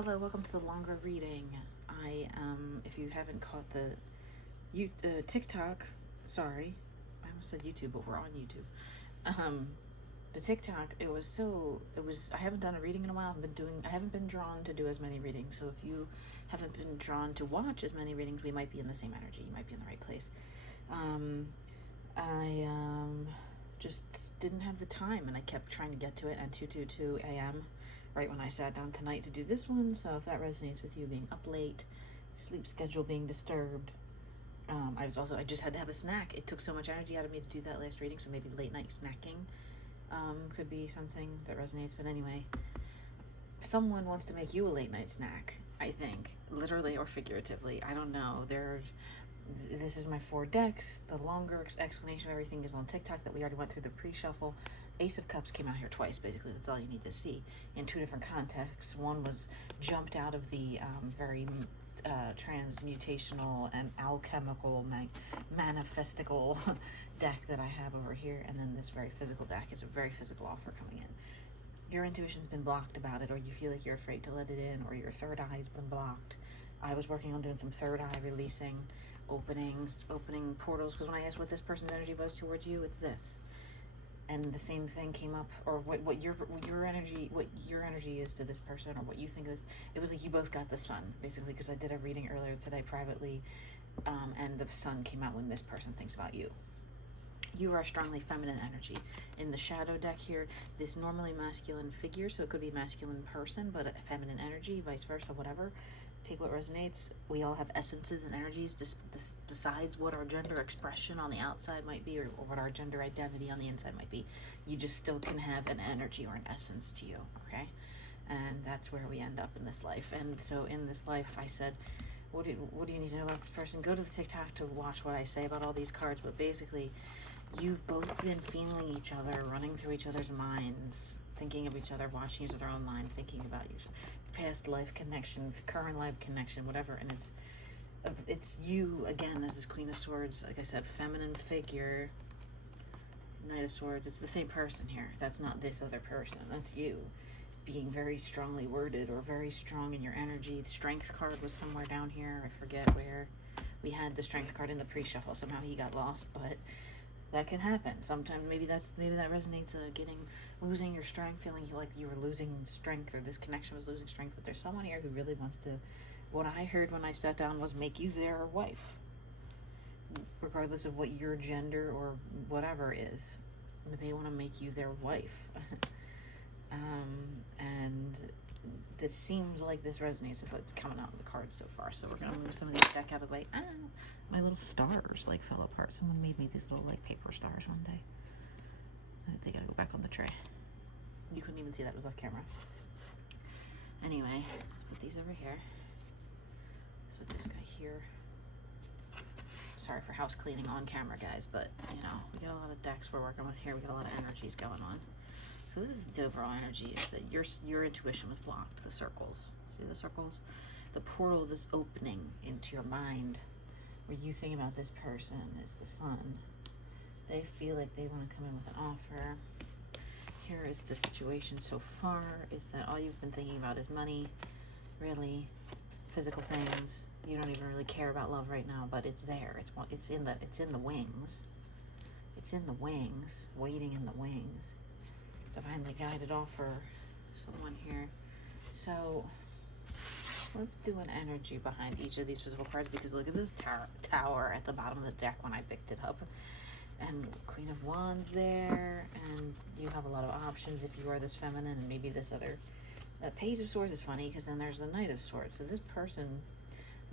Hello, welcome to the longer reading. If you haven't caught the TikTok, sorry, I almost said YouTube, but we're on YouTube. The TikTok, I haven't done a reading in a while. I haven't been drawn to do as many readings. So if you haven't been drawn to watch as many readings, we might be in the same energy. You might be in the right place. I just didn't have the time, and I kept trying to get to it at 2:22 a.m. right when I sat down tonight to do this one. So if that resonates with you, being up late, sleep schedule being disturbed, I just had to have a snack. It took so much energy out of me to do that last reading, so maybe late night snacking could be something that resonates. But anyway, someone wants to make you a late night snack, I think, literally or figuratively. I don't know. This is my 4 decks. The longer explanation of everything is on TikTok that we already went through the pre-shuffle. Ace of Cups came out here twice, basically. That's all you need to see in 2 different contexts. One was jumped out of the very transmutational and alchemical, manifestical deck that I have over here. And then this very physical deck is a very physical offer coming in. Your intuition's been blocked about it, or you feel like you're afraid to let it in, or your third eye's been blocked. I was working on doing some third eye releasing, opening portals, because when I asked what this person's energy was towards you, it's this. And the same thing came up, or what your energy is to this person, or what you think is. It was like you both got the sun, basically, because I did a reading earlier today privately, and the sun came out when this person thinks about you. You are a strongly feminine energy. In the shadow deck here, this normally masculine figure, so it could be masculine person, but a feminine energy, vice versa, whatever. Take what resonates. We all have essences and energies. Decides what our gender expression on the outside might be, or what our gender identity on the inside might be. You just still can have an energy or an essence to you, okay? And that's where we end up in this life. And so in this life, I said, what do you need to know about this person? Go to the TikTok to watch what I say about all these cards. But basically, you've both been feeling each other, running through each other's minds, thinking of each other, watching each other online, thinking about your past life connection, current life connection, whatever. And it's you again as this Queen of Swords. Like I said, feminine figure, Knight of Swords. It's the same person here. That's not this other person. That's you being very strongly worded or very strong in your energy. The Strength card was somewhere down here. I forget where. We had the Strength card in the pre-shuffle. Somehow he got lost, but that can happen. Sometimes maybe that resonates, losing your strength, feeling like you were losing strength, or this connection was losing strength. But there's someone here who really wants to, what I heard when I sat down was make you their wife, regardless of what your gender or whatever is. They want to make you their wife. And this seems like this resonates if it's coming out of the cards so far. So we're going to move some of these back out of the way. My little stars fell apart. Someone made me these little paper stars one day. They got to go back on the tray. You couldn't even see that. It was off camera. Anyway, let's put these over here. Let's put this guy here. Sorry for house cleaning on camera, guys, but we got a lot of decks we're working with here. We got a lot of energies going on. So this is the overall energy, is that your intuition was blocked. The circles. See the circles? The portal, this opening into your mind where you think about this person is the sun. They feel like they want to come in with an offer. Here is the situation so far, is that all you've been thinking about is money, really, physical things. You don't even really care about love right now, but it's there. It's in the wings. It's in the wings, waiting in the wings. Divinely guided offer, someone here. So let's do an energy behind each of these physical cards, because look at this tower at the bottom of the deck when I picked it up. And Queen of Wands there, and you have a lot of options if you are this feminine, and maybe this other. The Page of Swords is funny, because then there's the Knight of Swords. So this person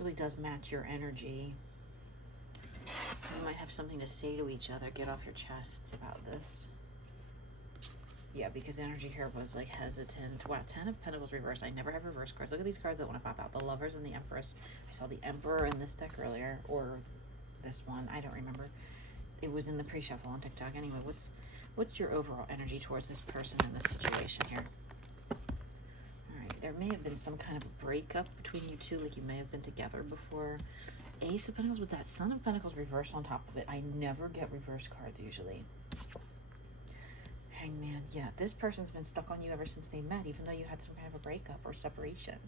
really does match your energy. You might have something to say to each other. Get off your chests about this. Yeah, because the energy here was hesitant. Wow, 10 of Pentacles reversed. I never have reverse cards. Look at these cards that want to pop out. The Lovers and the Empress. I saw the Emperor in this deck earlier, or this one. I don't remember. It was in the pre-shuffle on TikTok. Anyway, what's your overall energy towards this person in this situation here? All right, there may have been some kind of a breakup between you two, like you may have been together before. Ace of Pentacles with that Son of Pentacles reversed on top of it. I never get reverse cards usually. Hangman, yeah, this person's been stuck on you ever since they met, even though you had some kind of a breakup or separation.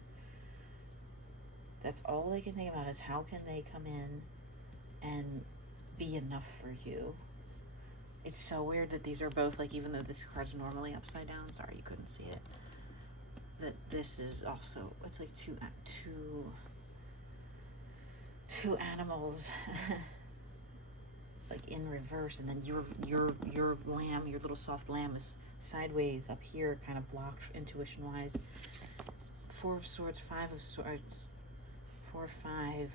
That's all they can think about, is how can they come in and be enough for you. It's so weird that these are both, like, even though this card's normally upside down, sorry you couldn't see it, that this is also, it's like two animals like in reverse, and then your lamb, your little soft lamb, is sideways up here, kind of blocked intuition wise. Four of Swords, Five of Swords, 4, 5.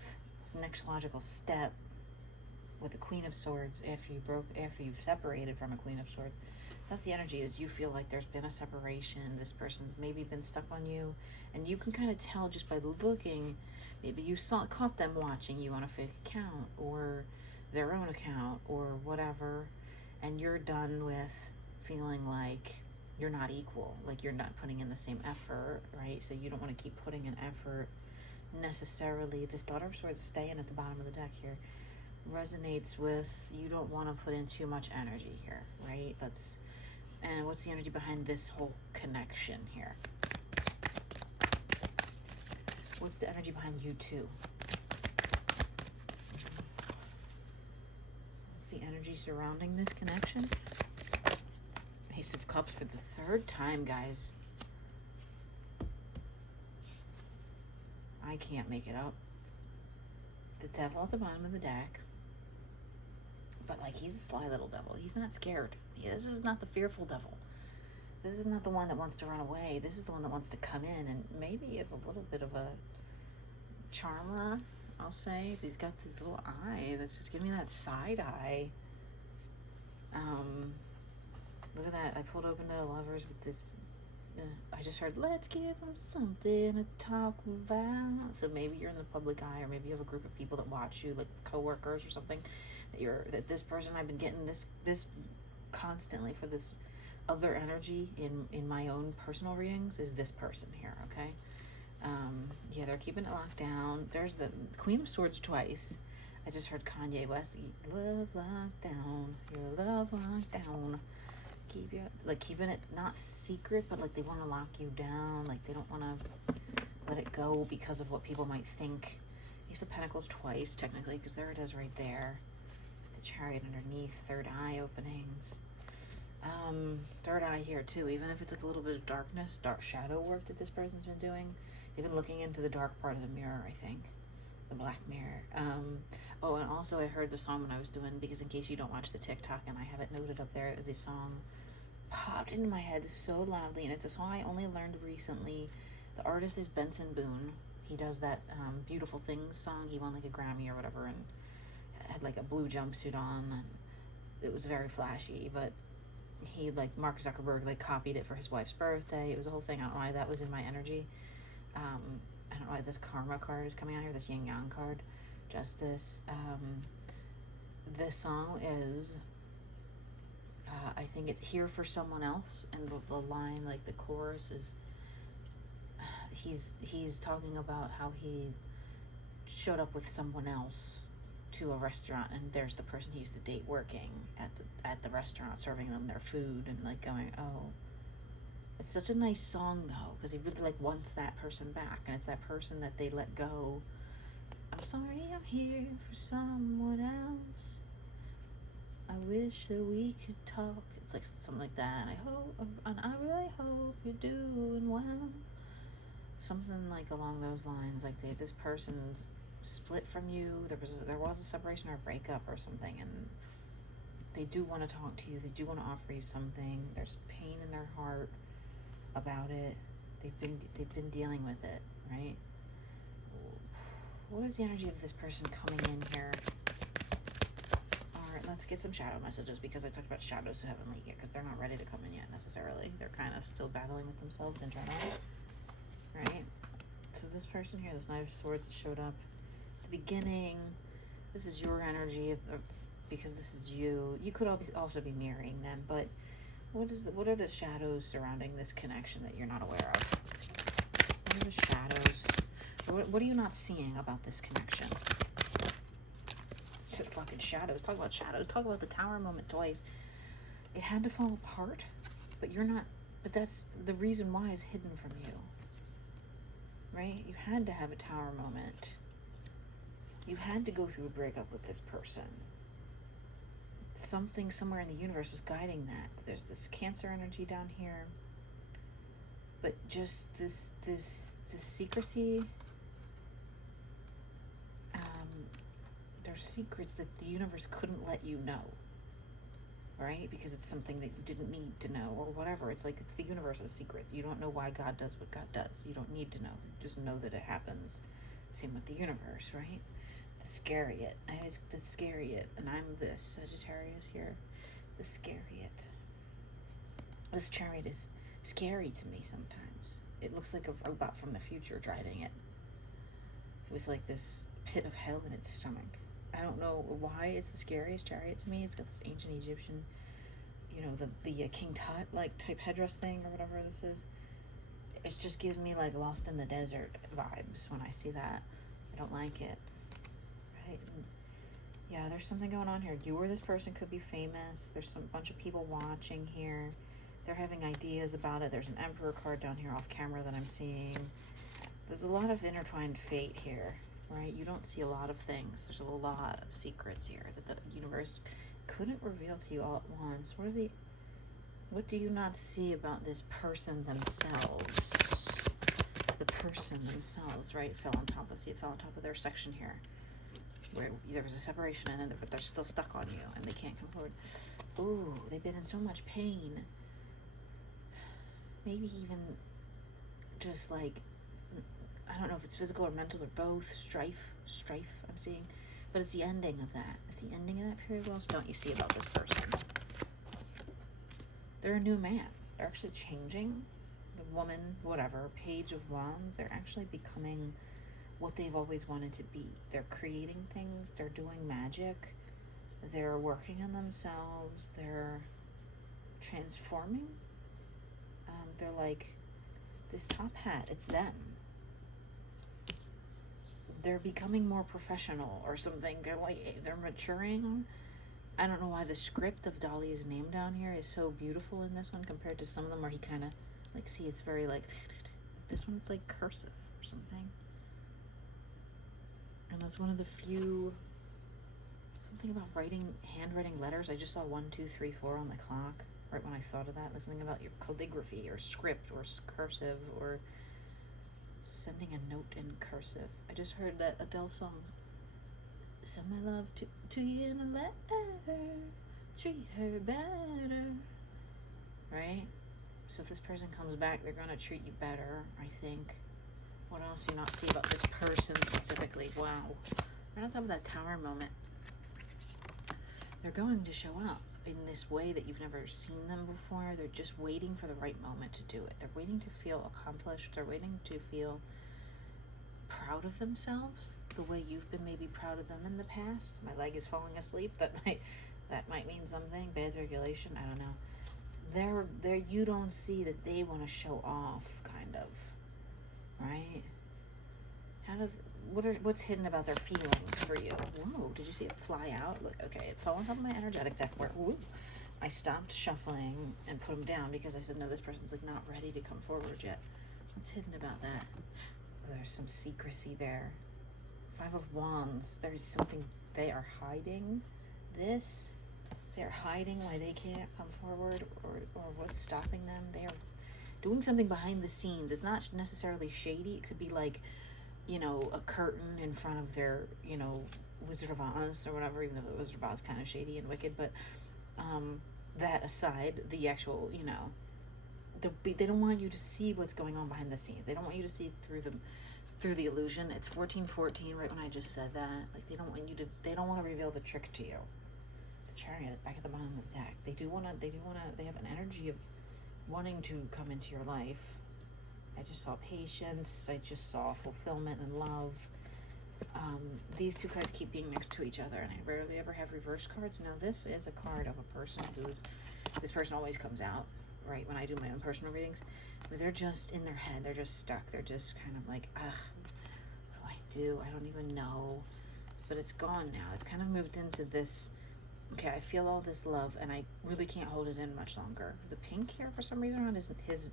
Next logical step with the Queen of Swords, after you've separated from a Queen of Swords. That's the energy, is you feel like there's been a separation. This person's maybe been stuck on you, and you can kind of tell just by looking. Maybe you caught them watching you on a fake account or their own account or whatever, and you're done with feeling like you're not equal, like you're not putting in the same effort, right? So you don't want to keep putting in effort necessarily. This Daughter of Swords staying at the bottom of the deck here resonates with, you don't want to put in too much energy here, right? And what's the energy behind this whole connection here? What's the energy behind you two? What's the energy surrounding this connection? Ace of Cups for the third time, guys. I can't make it up. The Devil at the bottom of the deck. But, like, he's a sly little devil. He's not scared. This is not the fearful devil. This is not the one that wants to run away. This is the one that wants to come in, and maybe is a little bit of a charmer, I'll say. He's got this little eye that's just giving me that side eye. Look at that. I pulled open to the Lovers with this. I just heard, let's give them something to talk about. So maybe you're in the public eye, or maybe you have a group of people that watch you, like coworkers or something, that this person, I've been getting this constantly for this other energy in my own personal readings, is this person here, okay? Yeah, they're keeping it locked down. There's the Queen of Swords twice. I just heard Kanye West, love locked down, your love locked down. Keeping it not secret, but like they want to lock you down, like they don't want to let it go because of what people might think. Ace of Pentacles twice, technically, because there it is right there. The Chariot underneath, third eye openings. Third eye here too, even if it's like a little bit of darkness, dark shadow work that this person's been doing. They've been looking into the dark part of the mirror, I think. The black mirror. Oh, and also I heard the song when I was doing, because in case you don't watch the TikTok and I have it noted up there, the song popped into my head so loudly, and it's a song I only learned recently. The artist is Benson Boone. He does that Beautiful Things song. He won like a Grammy or whatever, and had like a blue jumpsuit on, and it was very flashy, but he, like Mark Zuckerberg, like copied it for his wife's birthday. It was a whole thing. I don't know why that was in my energy. I don't know why this Karma card is coming out here, this Yin Yang card, Justice. This song is, I think it's Here for Someone Else, and the line, like the chorus is, he's talking about how he showed up with someone else to a restaurant, and there's the person he used to date working at the restaurant, serving them their food, and like going, oh, it's such a nice song though, because he really like wants that person back, and it's that person that they let go. I'm sorry, I'm here for someone else. I wish that we could talk. It's like something like that. And I really hope you're doing well. Something like along those lines. Like this person's split from you. There was a separation or a breakup or something, and they do want to talk to you. They do want to offer you something. There's pain in their heart about it. They've been dealing with it, right? What is the energy of this person coming in here? Alright, let's get some shadow messages, because I talked about shadows who haven't leaked yet, because they're not ready to come in yet necessarily. They're kind of still battling with themselves internally, right? So this person here, this Knight of Swords that showed up at the beginning, this is your energy, because this is you. You could also be mirroring them, but what are the shadows surrounding this connection that you're not aware of? What are the shadows? What are you not seeing about this connection? It's just fucking shadows. Talk about shadows. Talk about the Tower moment twice. It had to fall apart, but you're not. But that's the reason why is hidden from you. right? You had to have a Tower moment. You had to go through a breakup with this person. Something somewhere in the universe was guiding that. There's this Cancer energy down here, but just this secrecy. There's secrets that the universe couldn't let you know, right? Because it's something that you didn't need to know, or whatever. It's like, it's the universe's secrets. You don't know why God does what God does. You don't need to know. Just know that it happens. Same with the universe, right? The Scariot. The Scariot, and I'm this Sagittarius here. The Scariot. This chariot is scary to me sometimes. It looks like a robot from the future driving it, with like this pit of hell in its stomach. I don't know why it's the scariest chariot to me. It's got this ancient Egyptian, you know, the King Tut like type headdress thing or whatever this is. It just gives me like Lost in the Desert vibes when I see that. I don't like it. Right? And yeah, there's something going on here. You or this person could be famous. There's some bunch of people watching here. They're having ideas about it. There's an Emperor card down here off camera that I'm seeing. There's a lot of intertwined fate here, right? You don't see a lot of things. There's a lot of secrets here that the universe couldn't reveal to you all at once. What do you not see about this person themselves? The person themselves, right? Fell on top of their section here, where there was a separation, and then they're still stuck on you and they can't come forward. Ooh, they've been in so much pain. Maybe even just like, I don't know if it's physical or mental or both. Strife I'm seeing. But it's the ending of that. It's the ending of that period. What else don't you see about this person? They're a new man. They're actually changing. The woman, whatever, Page of Wands, they're actually becoming what they've always wanted to be. They're creating things. They're doing magic. They're working on themselves. They're transforming. They're like this top hat. It's them. They're becoming more professional or something. They're maturing. I don't know why the script of Dali's name down here is so beautiful in this one compared to some of them where he kind of like, see, it's very like, this one it's like cursive or something. And that's one of the few, something about handwriting letters. I just saw 1, 2, 3, 4 on the clock right when I thought of that. There's something about your calligraphy or script or cursive or sending a note in cursive. I just heard that Adele song, send my love to you in a letter, treat her better, right? So if this person comes back, they're gonna treat you better, I think. What else do you not see about this person specifically? Wow, we're on top of that Tower moment. They're going to show up in this way that you've never seen them before. They're just waiting for the right moment to do it. They're waiting to feel accomplished. They're waiting to feel proud of themselves the way you've been maybe proud of them in the past. My leg is falling asleep. That might mean something. Bad circulation, I don't know. They're you don't see that they want to show off, kind of, right? What's hidden about their feelings for you? Whoa, did you see it fly out? Look, okay, it fell on top of my energetic deck where, whoop, I stopped shuffling and put them down because I said, no, this person's like not ready to come forward yet. What's hidden about that? There's some secrecy there. 5 of Wands, there's something they are hiding. They're hiding why they can't come forward, or what's stopping them. They are doing something behind the scenes. It's not necessarily shady. It could be like, you know, a curtain in front of their, you know, Wizard of Oz or whatever, even though the Wizard of Oz is kind of shady and wicked, but that aside, the actual, you know, they don't want you to see what's going on behind the scenes. They don't want you to see through the illusion. It's 1414 right when I just said that. Like, they don't want to reveal the trick to you. The Chariot back at the bottom of the deck. They have an energy of wanting to come into your life. I just saw patience. I just saw fulfillment and love. These two cards keep being next to each other, and I rarely ever have reverse cards. Now, this is a card of a person this person always comes out, right, when I do my own personal readings, where they're just in their head. They're just stuck. They're just kind of like, what do? I don't even know. But it's gone now. It's kind of moved into this, okay, I feel all this love, and I really can't hold it in much longer. The pink here, for some reason, on his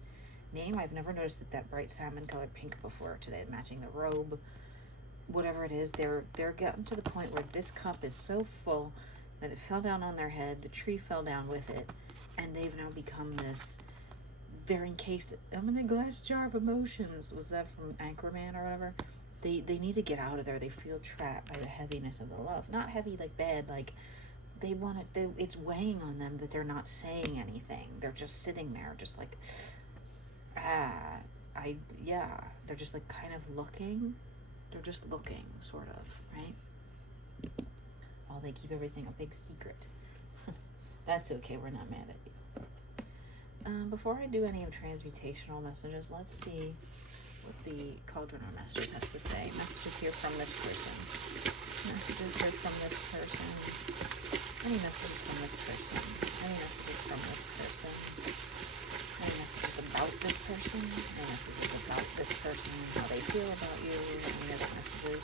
name. I've never noticed that bright salmon colored pink before today, matching the robe. Whatever it is, they're getting to the point where this cup is so full that it fell down on their head, the tree fell down with it, and they've now become this, they're encased, I'm in a glass jar of emotions. Was that from Anchorman or whatever? They need to get out of there. They feel trapped by the heaviness of the love. Not heavy like bad, like they want it, it's weighing on them that they're not saying anything. They're just sitting there, just like, they're just like kind of looking. They're just looking, sort of, right? While they keep everything a big secret. That's okay, we're not mad at you. Before I do any of transmutational messages, let's see what the Cauldron of Messages has to say. Messages here from this person. Messages here from this person. Any messages from this person? Any messages from this person? Any messages about this person? Any messages about this person? How they feel about you? Any other messages?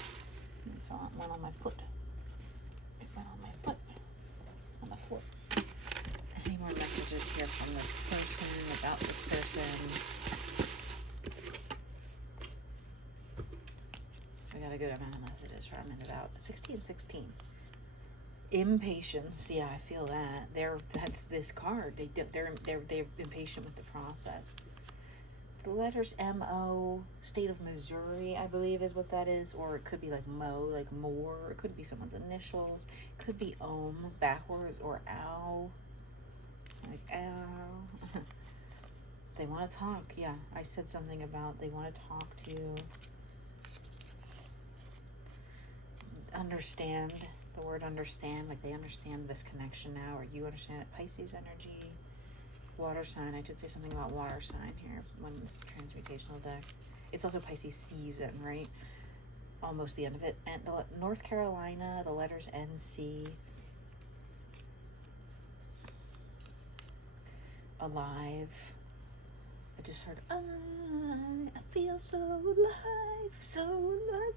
It went on my foot. It went on my foot. On the floor. Any more messages here from this person, about this person? We got a good amount of messages from and about 16. Impatience, yeah, I feel that. That's this card. They're impatient with the process. The letters M-O, state of Missouri, I believe is what that is, or it could be like Mo, like more. It could be someone's initials. It could be Ohm backwards, or Ow. Like, ow. They want to talk. Yeah, I said something about they want to talk to you. Understand. The word understand. Like they understand this connection now, or you understand it. Pisces energy. Water sign. I did say something about water sign here when this transmutational deck. It's also Pisces season, right? Almost the end of it. And North Carolina, the letters NC. Alive. I just heard, I feel so alive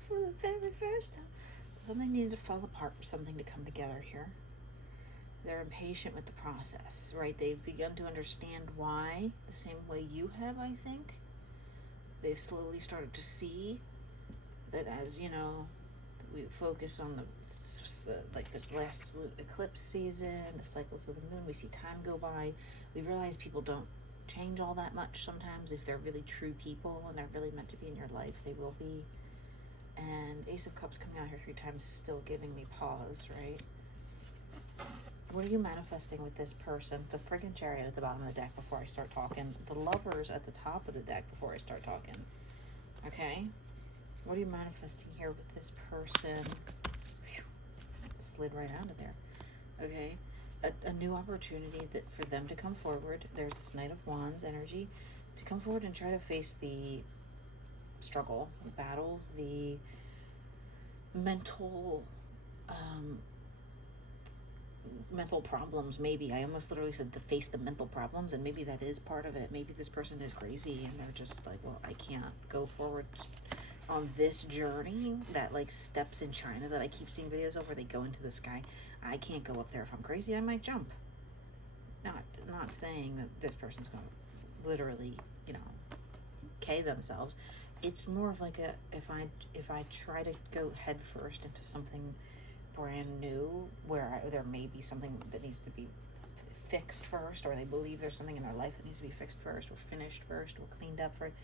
for the very first time. Something needed to fall apart for something to come together here. They're impatient with the process, right? They've begun to understand why, the same way you have, I think. They've slowly started to see that as, you know, we focus on like this last eclipse season, the cycles of the moon, we see time go by. We realize people don't change all that much sometimes. If they're really true people and they're really meant to be in your life, they will be. And Ace of Cups coming out here 3 times, still giving me pause, right? What are you manifesting with this person? The friggin' Chariot at the bottom of the deck before I start talking. The Lovers at the top of the deck before I start talking. Okay? What are you manifesting here with this person? Whew, slid right out of there. Okay? A new opportunity that for them to come forward. There's this Knight of Wands energy to come forward and try to face the struggle, the battles, the mental problems. Maybe I almost literally said to face the mental problems, and maybe that is part of it. Maybe this person is crazy and they're just like, well, I can't go forward on this journey. That like steps in China that I keep seeing videos of where they go into the sky. I can't go up there. If I'm crazy, I might jump. Not saying that this person's going to literally, you know, K themselves. It's more of like a, if I try to go head first into something brand new where there may be something that needs to be fixed first, or they believe there's something in their life that needs to be fixed first or finished first or cleaned up first,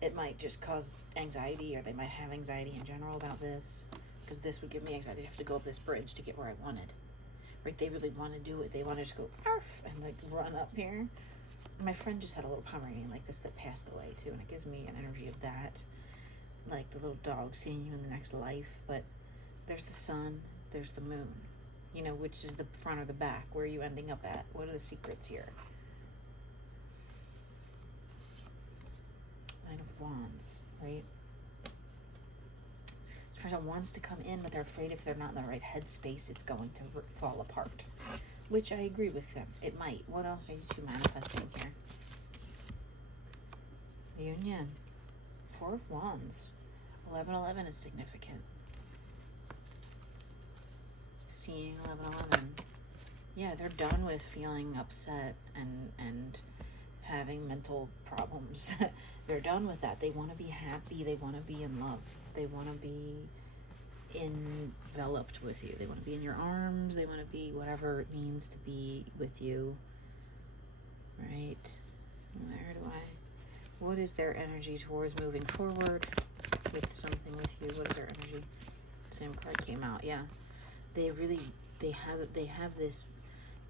it might just cause anxiety, or they might have anxiety in general about this, because this would give me anxiety to have to go up this bridge to get where I wanted, right? They really want to do it. They want to just go arf and like run up here. My friend just had a little Pomeranian like this that passed away too, and it gives me an energy of that, like the little dog seeing you in the next life. But there's the sun, there's the moon, you know, which is the front or the back? Where are you ending up at? What are the secrets here? Nine of Wands, right? This person wants to come in, but they're afraid if they're not in the right headspace, it's going to fall apart. Which I agree with them. It might. What else are you two manifesting here? Union. 4 of Wands. 11-11 is significant. Seeing 11-11. Yeah, they're done with feeling upset and having mental problems. They're done with that. They want to be happy. They want to be in love. They want to be enveloped with you. They want to be in your arms. They want to be whatever it means to be with you. Right? Where do I... What is their energy towards moving forward with something with you? What is their energy? Same card came out. Yeah. They have this,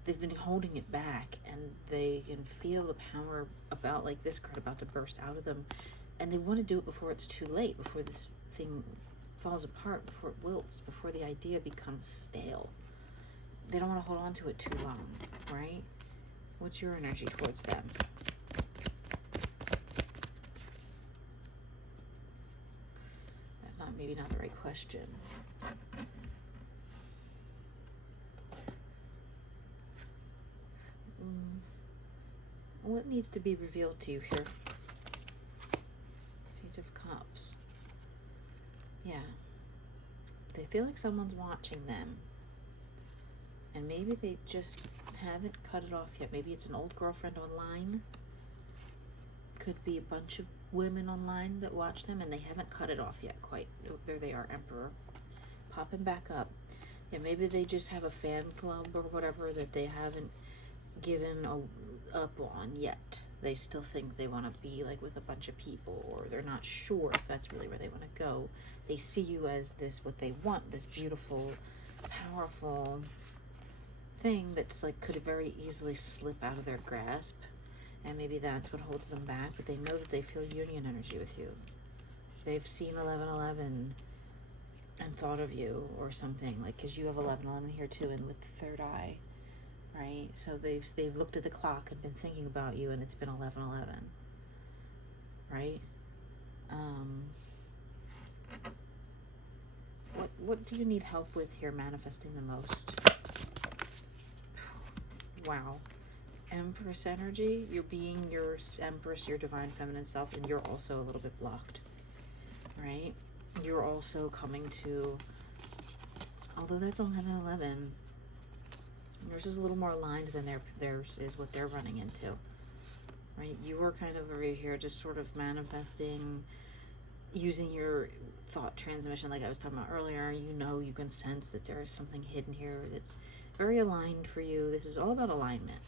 they've been holding it back, and they can feel the power about, like, this card about to burst out of them, and they want to do it before it's too late, before this thing falls apart, before it wilts, before the idea becomes stale. They don't want to hold on to it too long, right? What's your energy towards them? That's maybe not the right question. What needs to be revealed to you here? Page of Cups. Yeah. They feel like someone's watching them. And maybe they just haven't cut it off yet. Maybe it's an old girlfriend online. Could be a bunch of women online that watch them and they haven't cut it off yet quite. Oh, there they are, Emperor. Popping back up. Yeah, maybe they just have a fan club or whatever that they haven't given up on yet. They still think they want to be like with a bunch of people, or they're not sure if that's really where they want to go. They see you as this, what they want, this beautiful, powerful thing that's like could very easily slip out of their grasp, and maybe that's what holds them back. But they know that they feel union energy with you. They've seen 1111 and thought of you or something, like, because you have 1111 here too, and with the third eye, right? So they've looked at the clock and been thinking about you, and it's been 1111, right? What do you need help with here manifesting the most? Wow. Empress energy. You're being your Empress, your divine feminine self, and you're also a little bit blocked, right? You're also coming to, although that's 1111, yours is a little more aligned than theirs is what they're running into, right? You are kind of over here just sort of manifesting, using your thought transmission like I was talking about earlier. You know, you can sense that there is something hidden here that's very aligned for you. This is all about alignment.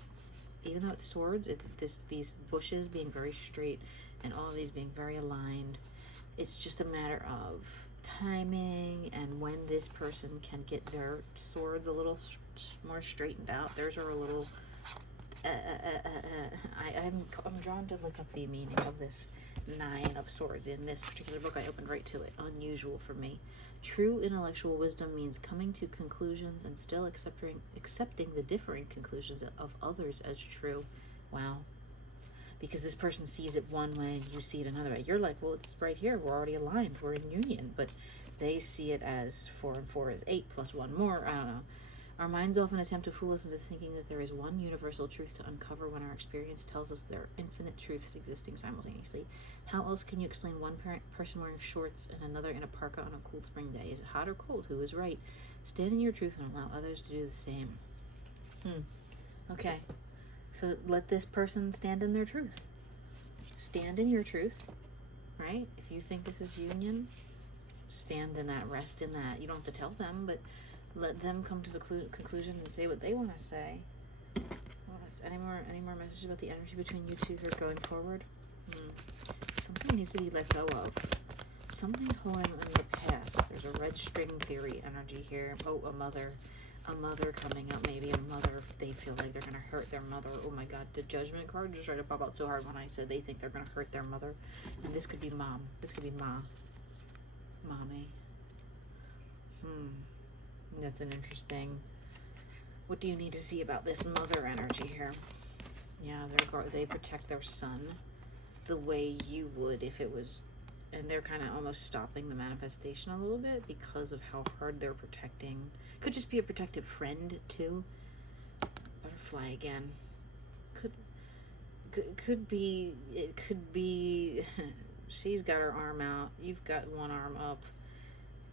Even though it's swords, it's these bushes being very straight and all of these being very aligned. It's just a matter of timing and when this person can get their swords a little more straightened out. Theirs are a little I'm drawn to look up the meaning of this Nine of Swords in this particular book. I opened right to it. Unusual for me. True intellectual wisdom means coming to conclusions and still accepting the differing conclusions of others as true. Wow. Because this person sees it one way and you see it another way. You're like, well, it's right here. We're already aligned. We're in union. But they see it as 4 and 4 is 8 plus 1 more. I don't know. Our minds often attempt to fool us into thinking that there is one universal truth to uncover when our experience tells us there are infinite truths existing simultaneously. How else can you explain one person wearing shorts and another in a parka on a cool spring day? Is it hot or cold? Who is right? Stand in your truth and allow others to do the same. Okay. So let this person stand in their truth. Stand in your truth, right? If you think this is union, stand in that, rest in that. You don't have to tell them, but let them come to the conclusion and say what they want to say. Any more messages about the energy between you two here going forward? Something needs to be let go of. Something's holding in the past. There's a red string theory energy here. Oh, a mother coming up. Maybe a mother, they feel like they're going to hurt their mother. Oh my god, the Judgment card just tried to pop out so hard when I said they think they're going to hurt their mother. And this could be mom. This could be ma. Mommy. That's an interesting... What do you need to see about this mother energy here? Yeah, they protect their son the way you would if it was... And they're kind of almost stopping the manifestation a little bit because of how hard they're protecting. Could just be a protective friend, too. Butterfly again. Could be... It could be... She's got her arm out. You've got one arm up.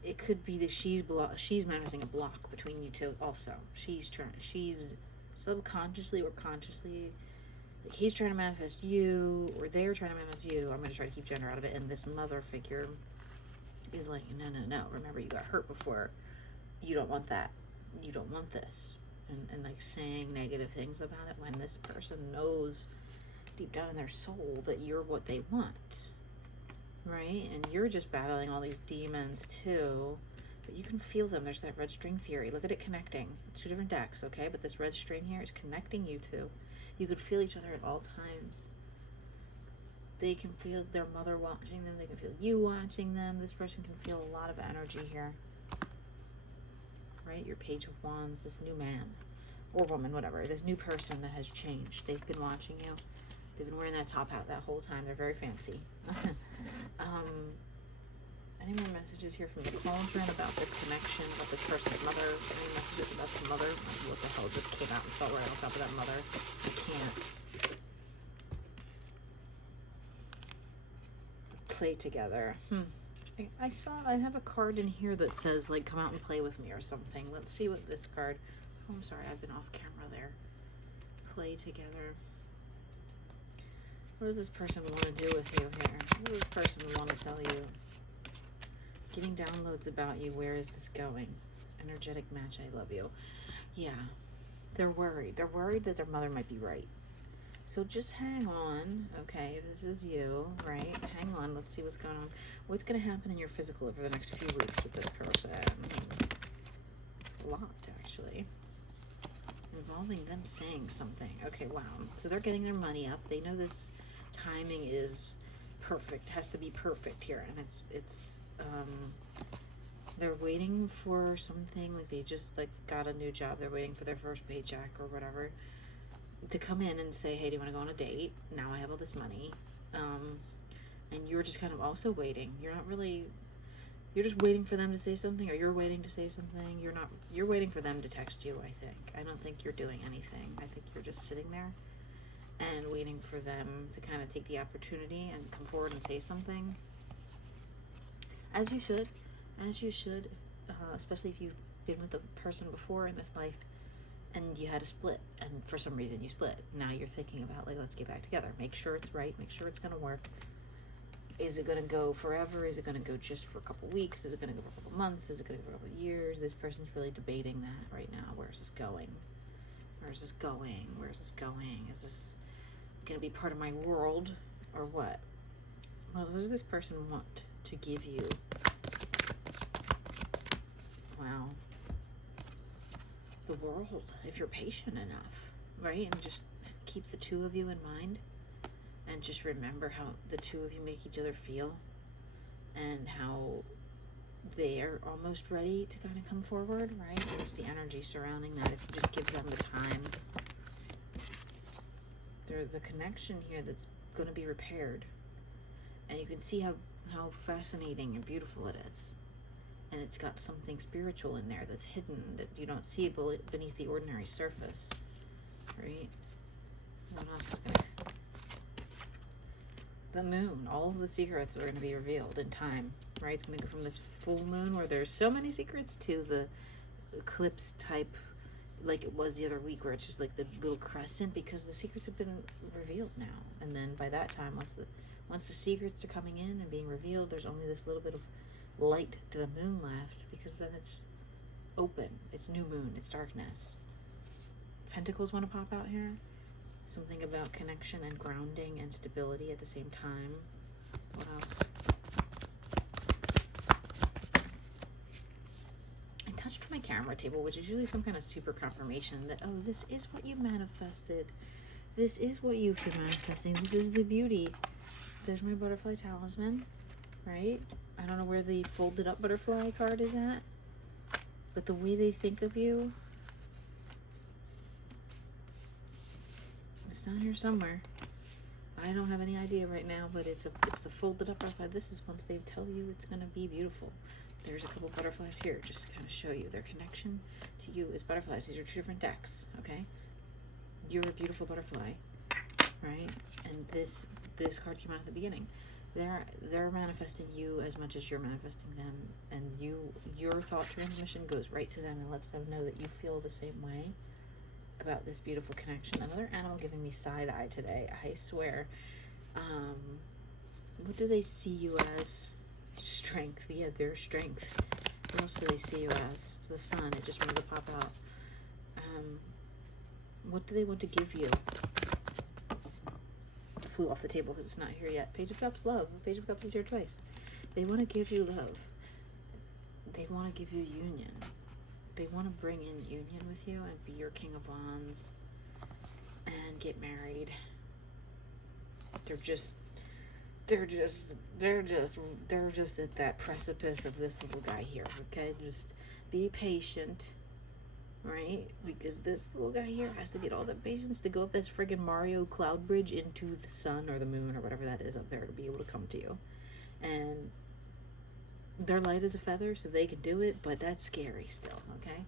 It could be that she's manifesting a block between you two also. She's subconsciously or consciously Like he's trying to manifest you, or they're trying to manifest you. I'm going to try to keep gender out of it. And this mother figure is like, no, no, no. Remember, you got hurt before. You don't want that. You don't want this. And like saying negative things about it when this person knows deep down in their soul that you're what they want. Right? And you're just battling all these demons too. But you can feel them. There's that red string theory. Look at it connecting. It's 2 different decks, okay? But this red string here is connecting you two. You could feel each other at all times. They can feel their mother watching them. They can feel you watching them. This person can feel a lot of energy here. Right? Your Page of Wands, this new man or woman, whatever. This new person that has changed. They've been watching you. They've been wearing that top hat that whole time. They're very fancy. Any more messages here from the cauldron about this connection, about this person's mother? Any messages about the mother? What the hell just came out and fell right on top of that mother? I can't. Play together. I have a card in here that says, like, come out and play with me or something. Let's see what this card... Oh, I'm sorry, I've been off camera there. Play together. What does this person want to do with you here? What does this person want to tell you? Getting downloads about you. Where is this going? Energetic match, I love you. Yeah, they're worried. They're worried that their mother might be right. So just hang on, okay? If this is you, right? Hang on. Let's see what's going on. What's going to happen in your physical over the next few weeks with this person? A lot, actually. Involving them saying something. Okay, wow. So they're getting their money up. They know this timing is perfect. Has to be perfect here. And it's they're waiting for something, like they just like got a new job. They're waiting for their first paycheck or whatever to come in and say, hey, do you want to go on a date? Now I have all this money. And you're just kind of also waiting. You're not really, you're just waiting for them to say something, or you're waiting to say something. You're waiting for them to text you, I think. I don't think you're doing anything. I think you're just sitting there and waiting for them to kind of take the opportunity and come forward and say something. As you should, especially if you've been with a person before in this life and you had a split, and for some reason you split. Now you're thinking about, like, let's get back together. Make sure it's right. Make sure it's going to work. Is it going to go forever? Is it going to go just for a couple weeks? Is it going to go for a couple months? Is it going to go for a couple years? This person's really debating that right now. Where is this going? Where is this going? Where is this going? Is this going to be part of my world or what? Well, what does this person want to give you? Wow. The world, if you're patient enough, right? And just keep the two of you in mind, and just remember how the two of you make each other feel, and how they are almost ready to kind of come forward, right? There's the energy surrounding that if you just give them the time. There's a connection here that's going to be repaired, and you can see how fascinating and beautiful it is. And it's got something spiritual in there that's hidden, that you don't see beneath the ordinary surface, right? What else is gonna... The moon. All of the secrets are going to be revealed in time, right? It's going to go from this full moon where there's so many secrets to the eclipse type, like it was the other week, where it's just like the little crescent, because the secrets have been revealed now. And then by that time, once the secrets are coming in and being revealed, there's only this little bit of light to the moon left, because then it's open. It's new moon. It's darkness. Pentacles want to pop out here. Something about connection and grounding and stability at the same time. What else? I touched my camera table, which is usually some kind of super confirmation that, oh, this is what you manifested. This is what you've been manifesting. This is the beauty. There's my butterfly talisman, right? I don't know where the folded up butterfly card is at, but the way they think of you, it's down here somewhere. I don't have any idea right now, but it's the folded up butterfly. This is once they tell you it's going to be beautiful. There's a couple butterflies here just to kind of show you their connection to you is butterflies. These are 2 different decks, okay? You're a beautiful butterfly, right? And this card came out at the beginning. They're manifesting you as much as you're manifesting them, and your thought transmission goes right to them and lets them know that you feel the same way. about this beautiful connection. Another animal giving me side eye today, I swear. What do they see you as? Strength. Yeah, their strength. What else do they see you as? It's the sun. It just wanted to pop out. What do they want to give you? It flew off the table because it's not here yet. Page of Cups, love. Page of Cups is here twice. They want to give you love. They want to give you union. They want to bring in union with you and be your King of Wands and get married. They're just at that precipice of this little guy here, okay? Just be patient, right? Because this little guy here has to get all that patience to go up this friggin' Mario cloud bridge into the sun or the moon or whatever that is up there to be able to come to you. And they're light as a feather, so they can do it, but that's scary still, okay?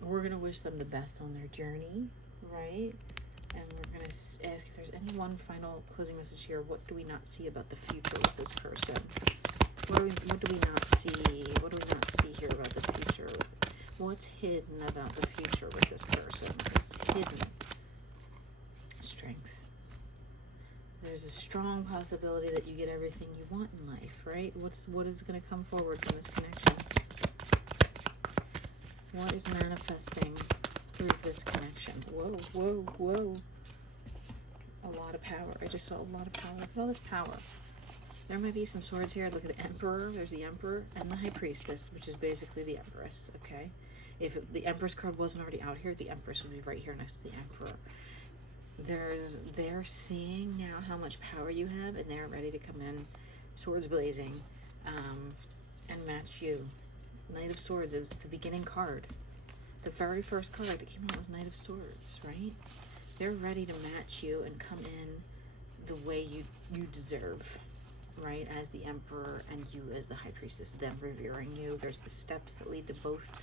We're going to wish them the best on their journey, right? And we're going to ask if there's any one final closing message here. What do we not see about the future with this person? What do we not see? What do we not see here about the future? What's hidden about the future with this person? What's hidden? Strength. There's a strong possibility that you get everything you want in life, right? What is going to come forward from this connection? What is manifesting through this connection? Whoa, whoa, whoa. A lot of power. I just saw a lot of power. Look at all this power. There might be some swords here. Look at the Emperor. There's the Emperor and the High Priestess, which is basically the Empress, okay? If the Empress card wasn't already out here, the Empress would be right here next to the Emperor. They're seeing now how much power you have, and they're ready to come in, swords blazing, and match you. Knight of Swords. It was the beginning card. The very first card that came out was Knight of Swords, right? They're ready to match you and come in the way you deserve, right? As the Emperor and you as the High Priestess, them revering you. There's the steps that lead to both.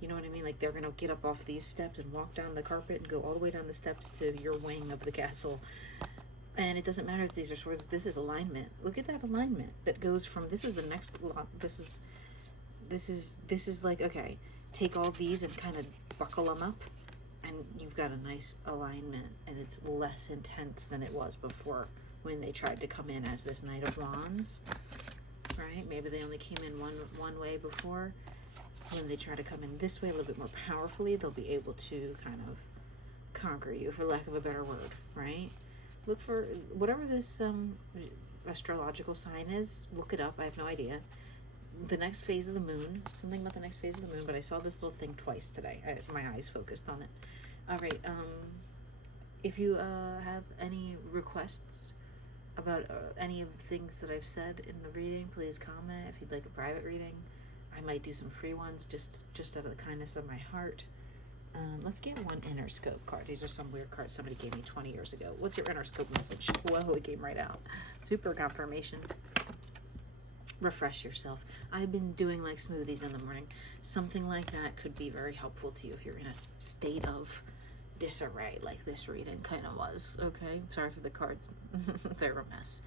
You know what I mean? Like they're going to get up off these steps and walk down the carpet and go all the way down the steps to your wing of the castle. And it doesn't matter if these are swords. This is alignment. Look at that alignment that goes from, this is the next lot. This is like, okay, take all these and kind of buckle them up, and you've got a nice alignment, and it's less intense than it was before when they tried to come in as this Knight of Wands, right? Maybe they only came in one way before. When they try to come in this way a little bit more powerfully, they'll be able to kind of conquer you, for lack of a better word, right? Look for whatever this astrological sign is. Look it up. I have no idea. The next phase of the moon, something about the next phase of the moon, but I saw this little thing twice today. My eyes focused on it. All right, if you have any requests about any of the things that I've said in the reading, please comment. If you'd like a private reading, I might do some free ones just out of the kindness of my heart. Let's get one inner scope card. These are some weird cards somebody gave me 20 years ago. What's your inner scope message? Whoa, it came right out. Super confirmation. Refresh yourself. I've been doing like smoothies in the morning. Something like that could be very helpful to you if you're in a state of disarray like this reading kind of was. Okay, sorry for the cards. They're a mess.